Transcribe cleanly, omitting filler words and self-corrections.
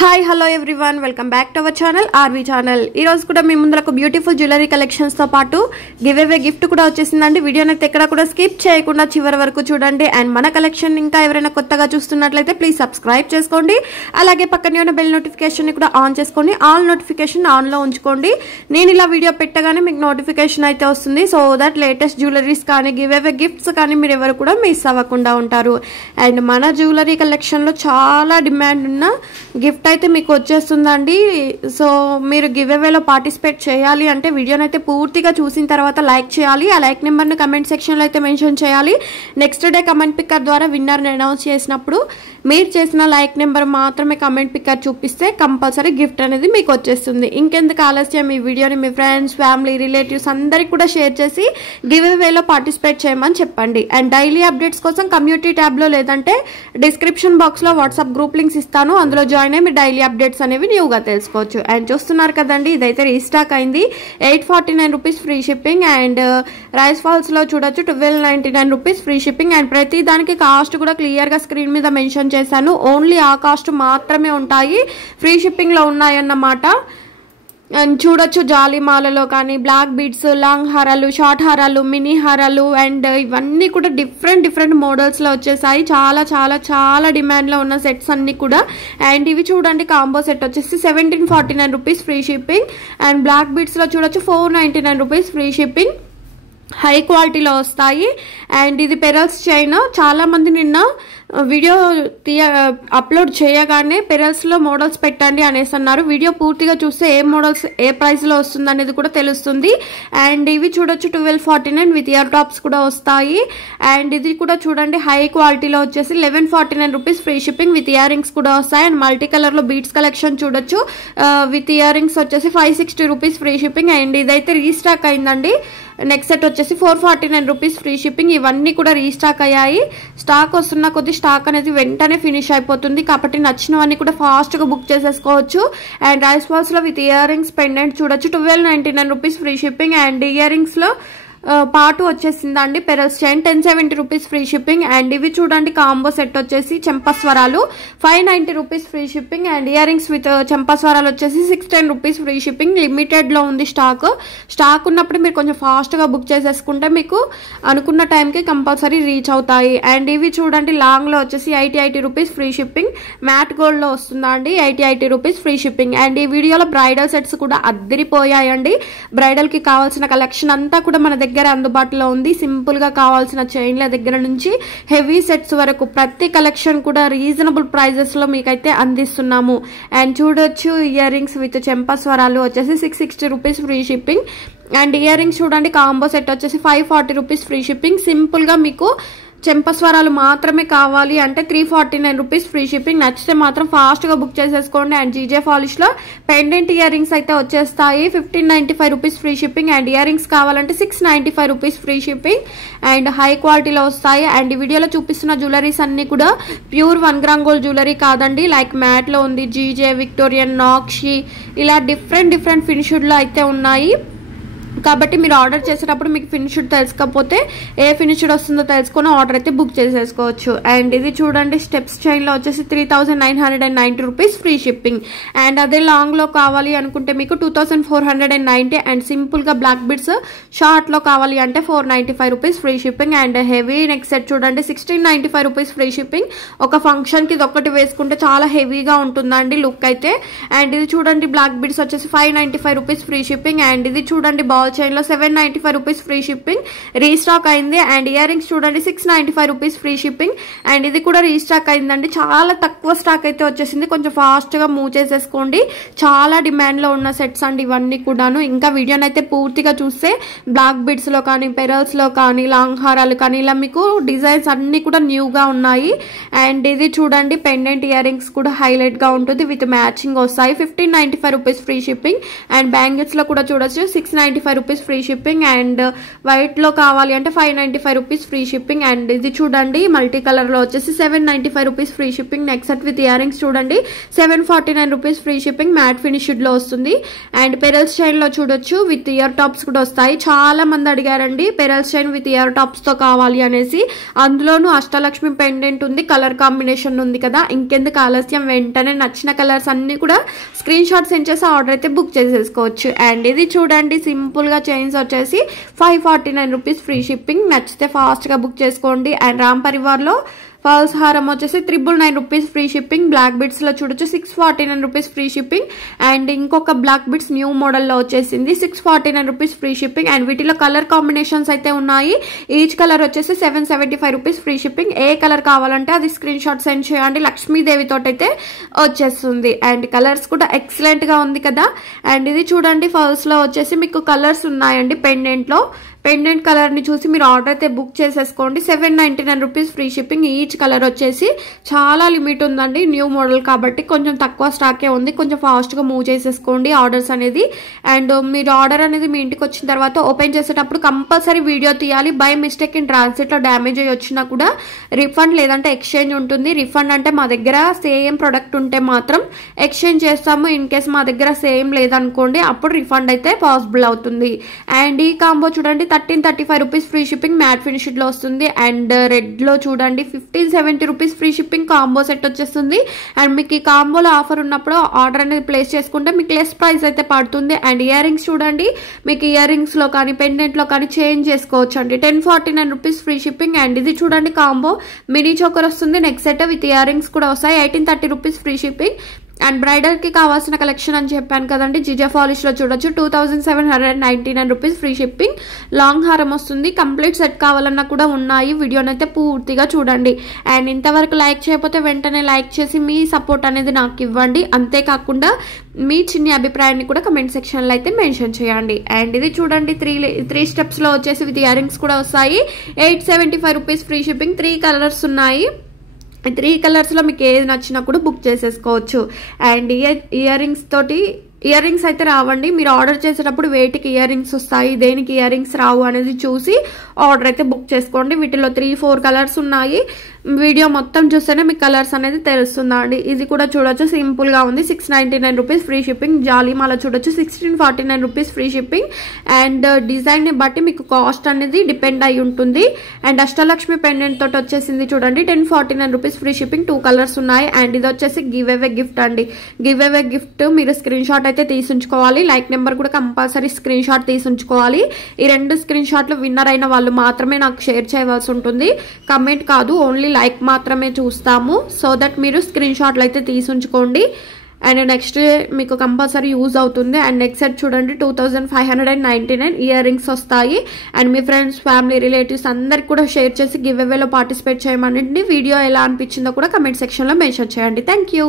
Hi hello everyone welcome back to our channel RV channel. ఈ రోజు కూడా మీ ముందరకు బ్యూటిఫుల్ జ్యువెలరీ కలెక్షన్స్ తో పాటు గివ్ అవే గిఫ్ట్ కూడా వచ్చేసిందండి. వీడియోని అయితే ఎక్కడ కూడా స్కిప్ చేయకుండా చివరి వరకు చూడండి. అండ్ మన కలెక్షన్ ఇంకా ఎవరైనా కొత్తగా చూస్తున్నట్లయితే ప్లీజ్ సబ్స్క్రైబ్ చేసుకోండి. అలాగే పక్కనే ఉన్న బెల్ నోటిఫికేషన్ ని కూడా ఆన్ చేసుకోండి. ఆల్ నోటిఫికేషన్ ఆన్ లో ఉంచుకోండి. నేను ఇలా వీడియో పెట్టగానే మీకు నోటిఫికేషన్ అయితే వస్తుంది. సో దట్ లేటెస్ట్ జ్యువెలరీస్ కానీ గివ్ అవే గిఫ్ట్స్ కానీ మీరు ఎవరు కూడా మిస్ అవ్వకుండా ఉంటారు. అండ్ మన జ్యువెలరీ కలెక్షన్ లో చాలా డిమాండ్ ఉన్న గిఫ్ట్ అయితే మీకు వచ్చేస్తుందండి. సో మీరు గివ్ అవేలో పార్టిసిపేట్ చేయాలి అంటే వీడియోని అయితే పూర్తిగా చూసిన తర్వాత లైక్ చేయాలి. ఆ లైక్ నెంబర్ని కమెంట్ సెక్షన్లో అయితే మెన్షన్ చేయాలి. నెక్స్ట్ డే కమెంట్ పిక్కర్ ద్వారా విన్నర్ని అనౌన్స్ చేసినప్పుడు మీరు చేసిన లైక్ నెంబర్ మాత్రమే కమెంట్ పిక్కర్ చూపిస్తే కంపల్సరీ గిఫ్ట్ అనేది మీకు వచ్చేస్తుంది. ఇంకెందుకు ఆలస్యం, ఈ వీడియోని మీ ఫ్రెండ్స్, ఫ్యామిలీ, రిలేటివ్స్ అందరికి కూడా షేర్ చేసి గివ్ అవేలో పార్టిసిపేట్ చేయమని చెప్పండి. అండ్ డైలీ అప్డేట్స్ కోసం కమ్యూనిటీ ట్యాబ్లో లేదంటే డిస్క్రిప్షన్ బాక్స్లో వాట్సాప్ గ్రూప్ లింక్స్ ఇస్తాను. అందులో జాయిన్ అయ్యి డైలీ అప్డేట్స్ అనేవి న్యూగా తెలుసుకోవచ్చు. అండ్ చూస్తున్నారు కదండి, ఇదైతే రీస్టాక్ అయింది. 849 rupees free shipping. And rice falls లో చూడొచ్చు 1299 రూపీస్ ఫ్రీ షిప్పింగ్. అండ్ ప్రతి దానికి కాస్ట్ కూడా క్లియర్ గా స్క్రీన్ మీద మెన్షన్ చేశాను. ఓన్లీ ఆ కాస్ట్ మాత్రమే ఉంటాయి, ఫ్రీ షిప్పింగ్ లో ఉన్నాయన్నమాట. అండ్ చూడొచ్చు జాలిమాలలో కానీ బ్లాక్ బీడ్స్, లాంగ్ హారాలు, షార్ట్ హారాలు, మినీ హారాలు అండ్ ఇవన్నీ కూడా డిఫరెంట్ మోడల్స్లో వచ్చేసాయి. చాలా చాలా చాలా డిమాండ్లో ఉన్న సెట్స్ అన్ని కూడా. అండ్ ఇవి చూడండి, కాంబో సెట్ వచ్చేసి 1749 rupees free shipping. And black బీడ్స్లో చూడొచ్చు 499 రూపీస్ ఫ్రీ షిప్పింగ్. హై క్వాలిటీలో వస్తాయి. అండ్ ఇది పెరల్స్ చైన్. చాలా మంది నిన్న వీడియో అప్లోడ్ చేయగానే పెరల్స్లో మోడల్స్ పెట్టండి అనేసి అన్నారు. వీడియో పూర్తిగా చూస్తే ఏ మోడల్స్ ఏ ప్రైస్లో వస్తుంది అనేది కూడా తెలుస్తుంది. అండ్ ఇవి చూడొచ్చు 1249 విత్ ఇయర్ టాప్స్ కూడా వస్తాయి. అండ్ ఇది కూడా చూడండి హై క్వాలిటీలో వచ్చేసి 1149 rupees free shipping with ear rings కూడా వస్తాయి. అండ్ మల్టీ కలర్లో బీడ్స్ కలెక్షన్ చూడొచ్చు విత్ ఇయర్ రింగ్స్ వచ్చేసి 560 రూపీస్ ఫ్రీ షిప్పింగ్. అండ్ ఇదైతే రీస్టాక్ అయిందండి. నెక్స్ట్ సెట్ వచ్చేసి 449 రూపీస్ ఫ్రీ షిప్పింగ్. ఇవన్నీ కూడా రీస్టాక్ అయ్యాయి. స్టాక్ వస్తున్న కొద్ది స్టాక్ అనేది వెంటనే ఫినిష్ అయిపోతుంది కాబట్టి నచ్చినవన్నీ కూడా ఫాస్ట్గా బుక్ చేసేసుకోవచ్చు. అండ్ రైస్ బాల్స్ లో విత్ ఇయర్ రింగ్స్ పెండెంట్ చూడొచ్చు 1299 rupees free shipping. And earrings లో పాటు వచ్చేసిందండి pearls chain 1070 rupees free shipping. And ఇవి చూడండి కాంబో సెట్ వచ్చేసి చెంపస్వరాలు 590 rupees free shipping. And earrings with చెంపస్వరాలు వచ్చేసి 610 రూపీస్ ఫ్రీ షిప్పింగ్. లిమిటెడ్ లో ఉంది స్టాక్ ఉన్నప్పుడు మీరు కొంచెం ఫాస్ట్ గా బుక్ చేసేసుకుంటే మీకు అనుకున్న టైంకి కంపల్సరీ రీచ్ అవుతాయి. అండ్ ఇవి చూడండి లాంగ్ లో వచ్చేసి 80 rupees free shipping. Matte gold లో వస్తుందా అండి 80 రూపీస్ ఫ్రీ షిప్పింగ్. అండ్ ఈ వీడియోలో బ్రైడల్ సెట్స్ కూడా అద్దరిపోయాయండి. బ్రైడల్ కి కావాల్సిన కలెక్షన్ అంతా కూడా మన దగ్గర అందుబాటులో ఉంది. సింపుల్ గా కావాల్సిన చైన్ల దగ్గర నుంచి హెవీ సెట్స్ వరకు ప్రతి కలెక్షన్ కూడా రీజనబుల్ ప్రైజెస్ లో మీకైతే అందిస్తున్నాము. అండ్ చూడొచ్చు ఇయర్ రింగ్స్ విత్ చెంపస్వరాలు వచ్చేసి 660 rupees free shipping. And earrings చూడండి కాంబో సెట్ వచ్చేసి 540 రూపీస్ ఫ్రీ షిప్పింగ్. సింపుల్ గా మీకు చెంపస్వరాలు మాత్రమే కావాలి అంటే 349 రూపీస్ ఫ్రీ షిప్పింగ్. నచ్చితే మాత్రం ఫాస్ట్ గా బుక్ చేసేసుకోండి. అండ్ జీజే పాలిష్ లో పెండెంట్ ఇయర్ రింగ్స్ అయితే వచ్చేస్తాయి 1595 rupees free shipping. And ear rings కావాలంటే 695 rupees free shipping. And high క్వాలిటీలో వస్తాయి. అండ్ ఈ వీడియోలో చూపిస్తున్న జ్యువెలరీస్ అన్ని కూడా ప్యూర్ 1 గ్రామ్ గోల్డ్ జ్యువెలరీ కాదండి. లైక్ మ్యాట్ లో ఉంది, జీజే, విక్టోరియన్, నాక్షి, ఇలా డిఫరెంట్ ఫినిష్డ్ లో అయితే ఉన్నాయి. కాబట్టి మీరు ఆర్డర్ చేసేటప్పుడు మీకు ఫినిష్డ్ తెలుసుకోకపోతే ఏ ఫినిష్డ్ వస్తుందో తెలుసుకొని ఆర్డర్ అయితే బుక్ చేసేసుకోవచ్చు. అండ్ ఇది చూడండి స్టెప్స్ చైన్ లో వచ్చేసి 3990 రూపీస్ ఫ్రీ షిప్పింగ్. అండ్ అదే లాంగ్ లో కావాలి అనుకుంటే మీకు 2490. అండ్ సింపుల్ గా బ్లాక్ బిడ్స్ షార్ట్ లో కావాలి అంటే 495 rupees free shipping. And heavy neck set చూడండి 1695 రూపీస్ ఫ్రీ షిప్పింగ్. ఒక ఫంక్షన్ కి ఒకటి వేసుకుంటే చాలా హెవీగా ఉంటుందండి లుక్ అయితే. అండ్ ఇది చూడండి బ్లాక్ బిడ్స్ వచ్చేసి 595 రూపీస్ ఫ్రీ షిప్పింగ్. అండ్ ఇది చూడండి బాల్ చైన్ లో 795 రూపీస్ ఫ్రీ షిప్పింగ్. రీస్టాక్ అయింది. అండ్ ఇయర్ రింగ్స్ చూడండి 695 రూపీస్ ఫ్రీ షిప్పింగ్. అండ్ ఇది కూడా రీస్టాక్ అయిందండి. చాలా తక్కువ స్టాక్ అయితే వచ్చేసింది. కొంచెం ఫాస్ట్ గా మూవ్ చేసేసుకోండి. చాలా డిమాండ్ లో ఉన్న సెట్స్ అండి ఇవన్నీ కూడాను. ఇంకా వీడియోని అయితే పూర్తిగా చూస్తే బ్లాక్ బిడ్స్ లో కానీ పెరల్స్ లో కానీ లాంగ్ హారాలు కానీ ఇలా మీకు డిజైన్స్ అన్ని కూడా న్యూగా ఉన్నాయి. అండ్ ఇది చూడండి పెండెంట్ ఇయర్ రింగ్స్ కూడా హైలైట్ గా ఉంటుంది విత్ మ్యాచింగ్ వస్తాయి 1595 rupees free shipping. And bangles లో కూడా చూడొచ్చు 695 rupees free shipping. And white లో కావాలి అంటే 595 రూపీస్ ఫ్రీ షిప్పింగ్. అండ్ ఇది చూడండి మల్టీ కలర్ లో వచ్చేసి 795 rupees free shipping. Next set with earrings చూడండి 749 rupees free shipping. Matte finished లో వస్తుంది. అండ్ పెరల్స్ చైన్ లో చూడొచ్చు విత్ ఇయర్ టాప్స్ కూడా వస్తాయి. చాలా మంది అడిగారండి pearls chain with ear tops తో కావాలి అనేసి. అందులోనూ అష్టలక్ష్మి పెండెంట్ ఉంది, కలర్ కాంబినేషన్ ఉంది కదా. ఇంకెందుకు ఆలస్యం, వెంటనే నచ్చిన కలర్స్ అన్ని కూడా స్క్రీన్ షాట్ సెండ్ చేసి ఆర్డర్ అయితే బుక్ చేసేసుకోవచ్చు. అండ్ ఇది చూడండి సింపుల్ గా చైన్స్ వచ్చేసి 549 రూపీస్ ఫ్రీ షిప్పింగ్. నచ్చితే ఫాస్ట్ గా బుక్ చేసుకోండి. అండ్ రామ్ పరివార్ లో ఫాల్స్ హారం వచ్చేసి 999 rupees free shipping. Black bits లో చూడొచ్చు 649 రూపీస్ ఫ్రీ షిప్పింగ్. అండ్ ఇంకొక బ్లాక్ బిట్స్ న్యూ మోడల్ లో వచ్చేసింది 649 రూపీస్ ఫ్రీ షిప్పింగ్. అండ్ వీటిలో కలర్ కాంబినేషన్స్ అయితే ఉన్నాయి. ఈచ్ కలర్ వచ్చేసి 775 రూపీస్ ఫ్రీ షిప్పింగ్. ఏ కలర్ కావాలంటే అది స్క్రీన్ షాట్ సెండ్ చేయండి. లక్ష్మీదేవి తోటి అయితే వచ్చేస్తుంది. అండ్ కలర్స్ కూడా ఎక్సలెంట్ గా ఉంది కదా. అండ్ ఇది చూడండి ఫాల్స్ లో వచ్చేసి మీకు కలర్స్ ఉన్నాయండి. పెండెంట్ కలర్ ని చూసి మీరు ఆర్డర్ అయితే బుక్ చేసేసుకోండి. 799 rupees free shipping. Each colour వచ్చేసి చాలా లిమిట్ ఉందండి, న్యూ మోడల్ కాబట్టి కొంచెం తక్కువ స్టాకే ఉంది. కొంచెం ఫాస్ట్ గా మూవ్ చేసేసుకోండి ఆర్డర్స్ అనేది. అండ్ మీరు ఆర్డర్ అనేది మీ ఇంటికి వచ్చిన తర్వాత ఓపెన్ చేసేటప్పుడు కంపల్సరీ వీడియో తీయాలి. బై మిస్టేక్ ఇన్ ట్రాన్సిట్ లో డ్యామేజ్ అయ్యి వచ్చినా కూడా రిఫండ్ లేదంటే ఎక్స్చేంజ్ ఉంటుంది. రిఫండ్ అంటే మా దగ్గర సేమ్ ప్రొడక్ట్ ఉంటే మాత్రం ఎక్స్చేంజ్ చేస్తాము. ఇన్ కేస్ మా దగ్గర సేమ్ లేదనుకోండి అప్పుడు రిఫండ్ అయితే పాసిబుల్ అవుతుంది. అండ్ ఈ కాంబో చూడండి 1335 rupees free shipping. Matte finished లో వస్తుంది. అండ్ రెడ్ లో చూడండి 1570 rupees free shipping combo set వచ్చేస్తుంది. అండ్ మీకు ఈ కాంబోలో ఆఫర్ ఉన్నప్పుడు ఆర్డర్ అనేది ప్లేస్ చేసుకుంటే మీకు లెస్ ప్రైస్ అయితే పడుతుంది. అండ్ ఇయర్ రింగ్స్ చూడండి మీకు ఇయర్ రింగ్స్ లో కానీ పెండెంట్ లో కానీ చేంజ్ చేసుకోవచ్చు అండి. 1049 రూపీస్ ఫ్రీ షిప్పింగ్. అండ్ ఇది చూడండి కాంబో మినీ చోకర్ వస్తుంది. Next set with ear rings కూడా వస్తాయి. 1830 rupees free shipping. And bridal కి కావాల్సిన కలెక్షన్ అని చెప్పాను కదండి. జిజా పాలిష్ లో చూడొచ్చు 2799 రూపీస్ ఫ్రీ షిప్పింగ్. లాంగ్ హారం వస్తుంది. కంప్లీట్ సెట్ కావాలన్నా కూడా ఉన్నాయి. వీడియోనైతే పూర్తిగా చూడండి. అండ్ ఇంతవరకు లైక్ చేయకపోతే వెంటనే లైక్ చేసి మీ సపోర్ట్ అనేది నాకు ఇవ్వండి. అంతేకాకుండా మీ చిన్న అభిప్రాయాన్ని కూడా కమెంట్ సెక్షన్ లో అయితే మెన్షన్ చేయండి. అండ్ ఇది చూడండి త్రీ స్టెప్స్ లో వచ్చేసి విత్ ఇయర్ రింగ్స్ కూడా వస్తాయి. 875 రూపీస్ ఫ్రీ షిప్పింగ్. 3 కలర్స్ ఉన్నాయి. 3 కలర్స్ లో మీకు ఏది నచ్చినా కూడా బుక్ చేసేసుకోవచ్చు. అండ్ ఇయర్ రింగ్స్ తోటి ఇయర్ రింగ్స్ అయితే రావండి. మీరు ఆర్డర్ చేసేటప్పుడు వేటికి ఇయర్ రింగ్స్ వస్తాయి, దేనికి ఇయర్ రింగ్స్ రావు అనేది చూసి ఆర్డర్ అయితే బుక్ చేసుకోండి. వీటిలో 3-4 కలర్స్ ఉన్నాయి. వీడియో మొత్తం చూస్తేనే మీకు కలర్స్ అనేది తెలుస్తుందండి. ఇది కూడా చూడొచ్చు సింపుల్ గా ఉంది. 699 రూపీస్ ఫ్రీ షిప్పింగ్. జాలీమాల చూడొచ్చు 1649 rupees free shipping. And design ని బట్టి మీకు కాస్ట్ అనేది డిపెండ్ అయి ఉంటుంది. అండ్ అష్టలక్ష్మి పెండెంట్ తోటి వచ్చేసింది చూడండి 1049 రూపీస్ ఫ్రీ షిప్పింగ్. 2 కలర్స్ ఉన్నాయి. అండ్ ఇది వచ్చేసి గివ్ అవే గిఫ్ట్ అండి. గివ్ అవే గిఫ్ట్ మీరు స్క్రీన్ షాట్ అయితే తీసుంచుకోవాలి. లైక్ నెంబర్ కూడా కంపల్సరీ స్క్రీన్ షాట్ తీసుంచుకోవాలి. ఈ 2 స్క్రీన్ షాట్లు విన్నర్ అయిన వాళ్ళు మాత్రమే నాకు షేర్ చేయవలసి ఉంటుంది. కమెంట్ కాదు, ఓన్లీ లైక్ మాత్రమే చూస్తాము. సో దట్ మీరు స్క్రీన్ షాట్లు అయితే తీసుంచుకోండి. అండ్ నెక్స్ట్ మీకు కంపల్సరీ యూజ్ అవుతుంది. అండ్ నెక్స్ట్ సెట్ చూడండి 2599 ఇయర్ రింగ్స్ వస్తాయి. And me friends family relatives అందరికి కూడా షేర్ చేసి గివ్ అవేలో పార్టిసిపేట్ చేయమనండి. వీడియో ఎలా అనిపించిందో కూడా కమెంట్ సెక్షన్ లో మెన్షన్ చేయండి. Thank you.